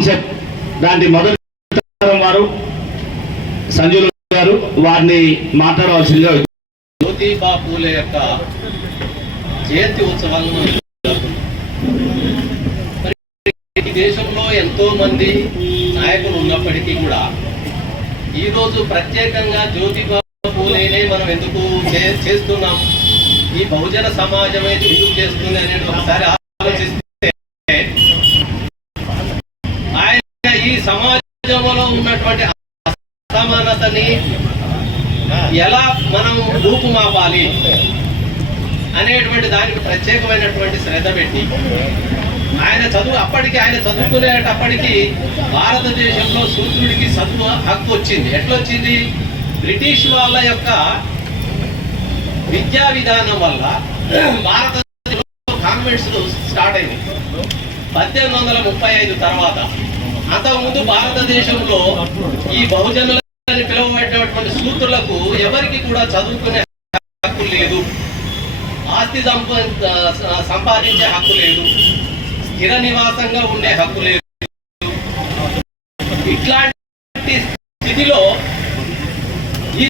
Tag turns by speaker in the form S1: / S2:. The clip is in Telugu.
S1: కాన్సెప్ట్. దాంటి మొదటి వారు సంజులు గారు వారిని మాట్లాడవలసిందిగా
S2: జ్యోతిబా పూలే యొక్క జయంతి ఉత్సవాలను ఈ దేశంలో ఎంతో మంది నాయకులు ఉన్నప్పటికీ కూడా ఈ రోజు ప్రత్యేకంగా జ్యోతిబా పూలేనే మనం ఎందుకు చే- చేస్తున్నాం? ఈ బహుజన సమాజమే ఎందుకు చేస్తుంది అనేది ఒకసారి ఆలోచిస్తే ఆయన ఈ సమాజంలో ఉన్నటువంటి అసమానతని ఎలా మనం రూపుమాపాలి అనేటువంటి దానికి ప్రత్యేకమైనటువంటి శ్రద్ధ పెట్టి ఆయన చదువు అప్పటికి ఆయన చదువుకునేటప్పటికి భారతదేశంలో సూత్రుడికి చదువు హక్కు వచ్చింది. ఎట్లొచ్చింది? బ్రిటిష్ వాళ్ళ యొక్క విద్యా విధానం వల్ల భారత కాన్వెంట్స్ స్టార్ట్ అయింది పద్దెనిమిది వందల ముప్పై ఐదు తర్వాత అంతకుముందు భారతదేశంలో ఈ బహుజనులని పిలువబడేటువంటి సూత్రులకు ఎవరికి కూడా చదువుకునే హక్కు లేదు. ఆస్తి సంపాదించే హక్కు లేదు. స్థిర నివాసంగా ఉండే హక్కు లేదు. ఇట్లాంటి స్థితిలో